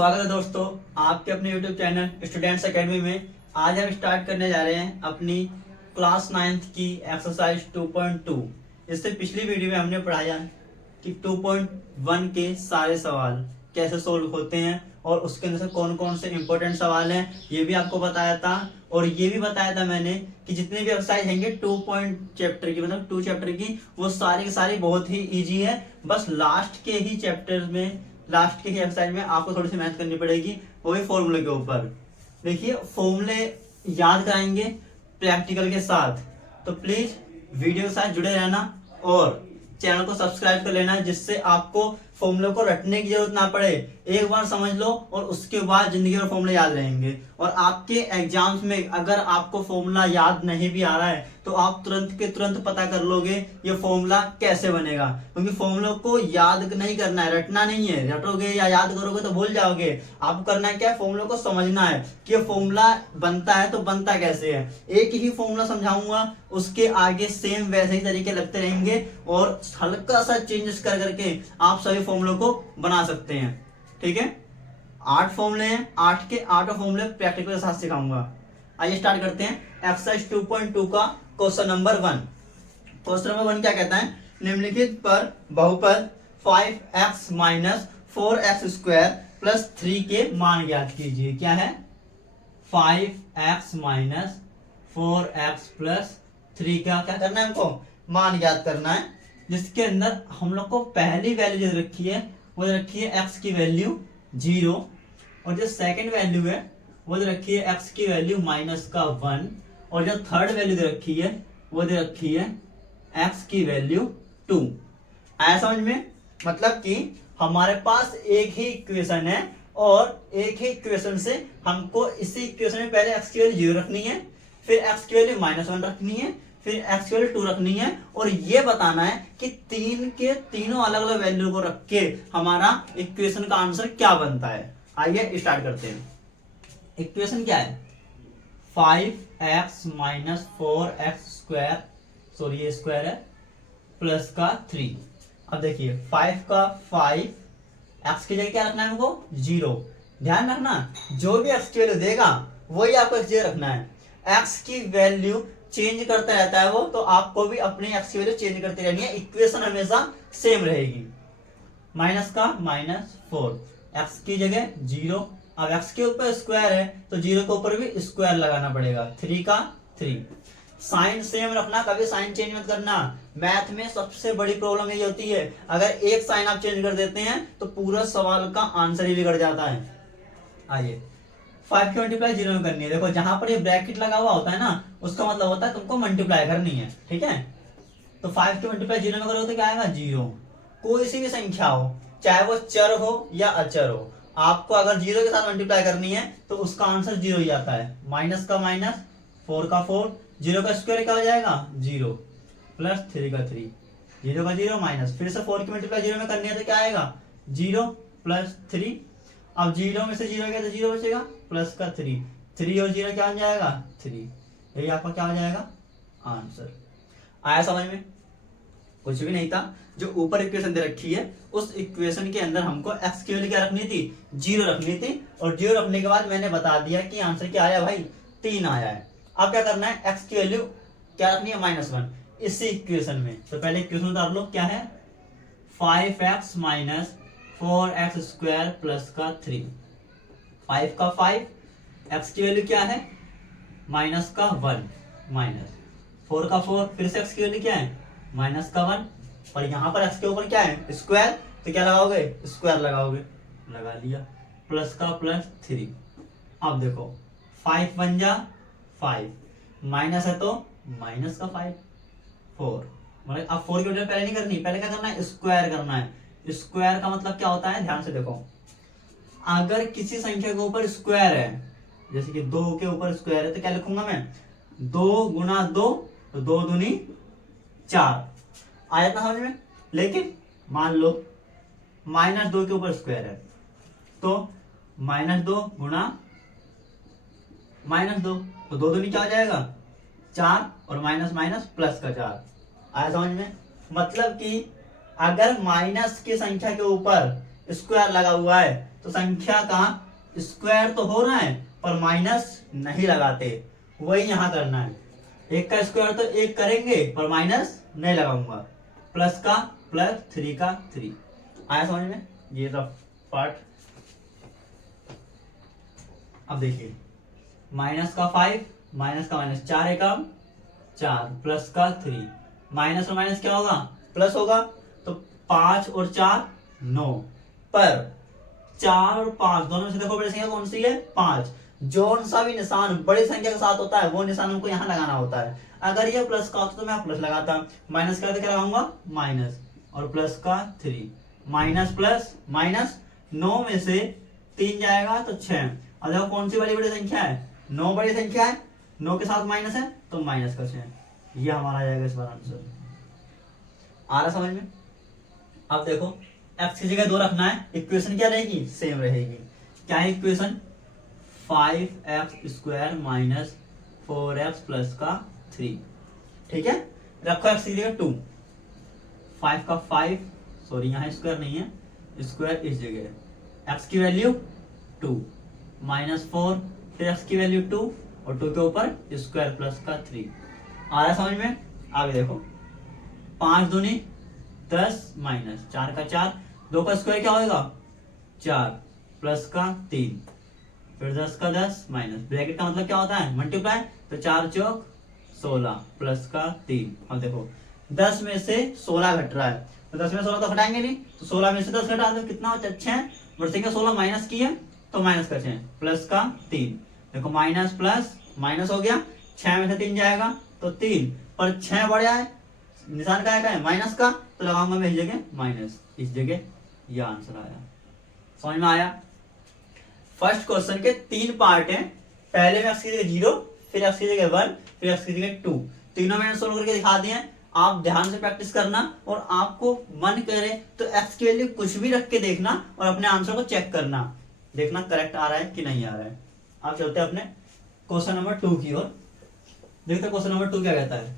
स्वागत है दोस्तों आपके अपने YouTube चैनल स्टूडेंट्स एकेडमी में। आज हम स्टार्ट करने जा रहे हैं अपनी क्लास 9th की एक्सरसाइज 2.2। इससे पिछली वीडियो में हमने पढ़ाया कि 2.1 के सारे सवाल कैसे सोल्व होते हैं और उसके अंदर से कौन कौन से इंपॉर्टेंट सवाल हैं ये भी आपको बताया था। और ये भी बताया था मैंने कि जितने भी एक्सरसाइज हैंगे 2 चैप्टर की, मतलब 2 चैप्टर की, वो सारी की सारी बहुत ही इजी है। बस लास्ट के ही चैप्टर में, लास्ट के ही एक्सरसाइज में आपको थोड़ी सी मेहनत करनी पड़ेगी, वो भी फॉर्मूले के ऊपर। देखिए फॉर्मूले याद कराएंगे प्रैक्टिकल के साथ, तो प्लीज वीडियो के साथ जुड़े रहना और चैनल को सब्सक्राइब कर लेना, जिससे आपको फॉर्मूले को रटने की जरूरत ना पड़े। एक बार समझ लो और उसके बाद जिंदगी भर फॉर्मूले याद रहेंगे। और आपके एग्जाम्स में अगर आपको फॉर्मूला याद नहीं भी आ रहा है तो आप तुरंत के तुरंत पता कर लोगे ये फॉर्मूला कैसे बनेगा, क्योंकि फॉर्मूले को याद नहीं करना है, रटना नहीं है। रटोगे या याद करोगे तो भूल जाओगे। आपको करना है क्या, फॉर्मूले को समझना है कि ये फॉर्मूला बनता है तो बनता कैसे है। एक ही फॉर्मूला समझाऊंगा, उसके आगे सेम वैसे ही तरीके लगते रहेंगे और हल्का सा चेंजेस कर करके आप सभी फॉर्मूलों को बना सकते हैं। ठीक है, 8 फॉर्मूले हैं, 8 के 8 फॉर्मूले प्रैक्टिकल के साथ सिखाऊंगा। आइए स्टार्ट करते हैं एक्सरसाइज 2.2 का क्वेश्चन नंबर 1। क्वेश्चन नंबर 1 क्या कहता है, निम्नलिखित पर बहुपद 5x minus 4x square plus 3 के मान ज्ञात कीजिए। क्या है, 5x माइनस 4x प्लस 3 का क्या करना है, हमको मान ज्ञात करना है, जिसके अंदर हम लोग को पहली वैल्यू जो रखी है वो रखी है x की वैल्यू 0, और जो सेकंड वैल्यू है वो रखी है x की वैल्यू माइनस का 1, और जो थर्ड वैल्यू दे रखी है वो दे रखी है x की वैल्यू 2। आया समझ में? मतलब कि हमारे पास एक ही इक्वेशन है और एक ही इक्वेशन से हमको इसी इक्वेशन में पहले x की वैल्यू 0 रखनी है, फिर x की वैल्यू -1 रखनी है, फिर x की वैल्यू 2 रखनी है, और ये बताना है कि तीन के तीनों अलग अलग वैल्यू को रख के हमारा इक्वेशन का आंसर क्या बनता है। आइए स्टार्ट करते हैं। इक्वेशन क्या है, 5x minus 4x square, sorry ये स्क्वायर है, प्लस का 3। अब देखिए 5 का 5, x की जगह क्या रखना है हमको 0। ध्यान रखना जो भी x की वैल्यू देगा वही आपको x जगह रखना है। x की वैल्यू चेंज करता रहता है वो, तो आपको भी अपनी x की वैल्यू चेंज करती रहनी है, इक्वेशन हमेशा सेम रहेगी। माइनस का -4, x की जगह 0। अब x के ऊपर स्क्वायर है तो 0 के ऊपर भी स्क्वायर लगाना पड़ेगा। 3 का 3, साइन सेम रखना, कभी साइन चेंज मत करना। मैथ में सबसे बड़ी प्रॉब्लम यही होती है, अगर एक साइन आप चेंज कर देते हैं तो पूरा सवाल का आंसर ही बिगड़ जाता है। आइए 5 की मल्टीप्लाई 0 में करनी है। देखो जहां पर ये ब्रैकेट लगा हुआ होता है ना, उसका मतलब होता है तुमको मल्टीप्लाई करनी है। ठीक है, तो 5 की मल्टीप्लाई 0 में करोगे तो क्या आएगा 0। कोई सी भी संख्या हो, चाहे वो चर हो या अचर हो, आपको अगर 0 के साथ मल्टीप्लाई करनी है तो उसका आंसर 0 ही आता है। माइनस का माइनस, 4 का 4, 0 का स्क्वायर क्या हो जाएगा 0, प्लस 3 का 3, 0 का 0 माइनस, फिर से 4 की मल्टीप्लाई 0 में करनी है तो क्या आएगा 0 प्लस 3। अब 0 में से 0 गया तो 0 बचेगा, प्लस का 3, 3 और 0 क्या हो जाएगा 3। यही आपका क्या हो जाएगा आंसर। आया समझ में? कुछ भी नहीं था। जो ऊपर इक्वेशन दे रखी है उस इक्वेशन के अंदर हमको x की वैल्यू क्या रखनी थी 0 रखनी थी, और 0 रखने के बाद मैंने बता दिया कि आंसर क्या आया भाई 3 आया है। अब क्या करना है, x की वैल्यू क्या रखनी है -1 इसी इक्वेशन में। तो पहले इक्वेशन उतार लो, क्या है 5x minus 4x square plus का 3। 5 का 5, x की वैल्यू क्या है माइनस का 1, माइनस 4 का 4, फिर से x की वैल्यू क्या है माइनस का 1, और यहाँ पर x के ऊपर क्या है स्क्वायर, तो क्या लगाओगे स्क्वायर लगाओगे, लगा लिया, प्लस का प्लस 3। अब देखो 5 बन जा 5, माइनस है तो माइनस का 5, 4, मतलब अब 4 की वैल्यू पहले नहीं करनी, पहले क्या करना है स्क्वायर करना है। स्क्वायर का मतलब क्या होता है, ध्यान से देखो, अगर किसी संख्या के ऊपर स्क्वायर है, जैसे कि 2 के ऊपर स्क्वायर है, तो क्या लिखूंगा मैं 2 गुना 2, तो 2 दूनी 4। आया था समझ में? लेकिन मान लो -2 के ऊपर स्क्वायर है, तो -2 गुना -2, तो 2 दूनी क्या हो जाएगा 4, और माइनस माइनस प्लस का 4। आया समझ में? मतलब कि अगर माइनस की संख्या के ऊपर स्क्वायर लगा हुआ है तो संख्या का स्क्वायर तो हो रहा है पर माइनस नहीं लगाते, वही यहाँ करना है। एक का स्क्वायर तो एक करेंगे पर माइनस नहीं लगाऊंगा। प्लस का प्लस, 3 का 3। आया समझ में ये रफ पार्ट। अब देखिए माइनस का 5, माइनस का माइनस, 4 एकम 4, प्लस का 3, माइनस और माइनस क्या होगा, प्लस होगा। तो 5 और 4 9, पर 4 और 5 दोनों में से देखो बड़ी संख्या कौन सी है, 5। जोन सा भी निशान बड़ी संख्या के साथ होता है वो निशान हमको यहाँ लगाना होता है। अगर ये प्लस का होता तो मैं प्लस लगाता, माइनस का तो क्या लगाऊंगा माइनस, और प्लस का 3, माइनस प्लस माइनस, 9 में से 3 जाएगा तो 6। और देखो कौन सी वाली बड़ी संख्या है, 9 बड़ी संख्या है, 9 के साथ माइनस है तो माइनस का 6। ये हमारा आ जाएगा इस बार आंसर। आ रहा समझ में। अब देखो x की जगह 2 रखना है, इक्वेशन क्या रहेगी, सेम रहेगी। क्या है equation, 5x² minus 4x plus का 3। ठीक है, रखो x की जगह 2, 5 का 5, सॉरी यहाँ स्क्वायर नहीं है, स्क्वायर इस जगह, x की वैल्यू 2 माइनस 4, फिर x की वैल्यू 2 और 2 के ऊपर स्क्वायर प्लस का 3। आ रहा समझ में। आगे देखो 5 दूनी 10 माइनस 4 का 4, 2 का स्क्वायर क्या होगा 4 प्लस का 3, फिर 10 का 10 माइनस, ब्रैकेट का मतलब क्या होता है मल्टीप्लाई, तो 4 चौक 16 प्लस का 3। अब देखो 10 में से 16 घट रहा है तो 10 में 16 तो घटाएंगे नहीं, तो 16 में से 10 घटा दो, कितना होता है 6, बढ़ 16 माइनस की है तो माइनस का 6 प्लस का 3। देखो माइनस प्लस माइनस हो गया, 6 में से 3 जाएगा तो 3, पर 6 बढ़िया है, निशान का है माइनस का, तो लगाऊंगा मैं इस जगह माइनस, इस जगह यह आंसर आया। समझ में आया। फर्स्ट क्वेश्चन के 3 पार्ट हैं, पहले में x की जगह 0, फिर x की जगह 1, फिर x की जगह 2, तीनों मैंने सोल्व करके दिखा दिए हैं। आप ध्यान से प्रैक्टिस करना और आपको मन करे तो x की वैल्यू कुछ भी रख के देखना और अपने आंसर को चेक करना, देखना करेक्ट आ रहा है कि नहीं आ रहा है। आप चलते हैं अपने क्वेश्चन नंबर 2 की ओर। देखते हैं क्वेश्चन नंबर 2 क्या कहता है।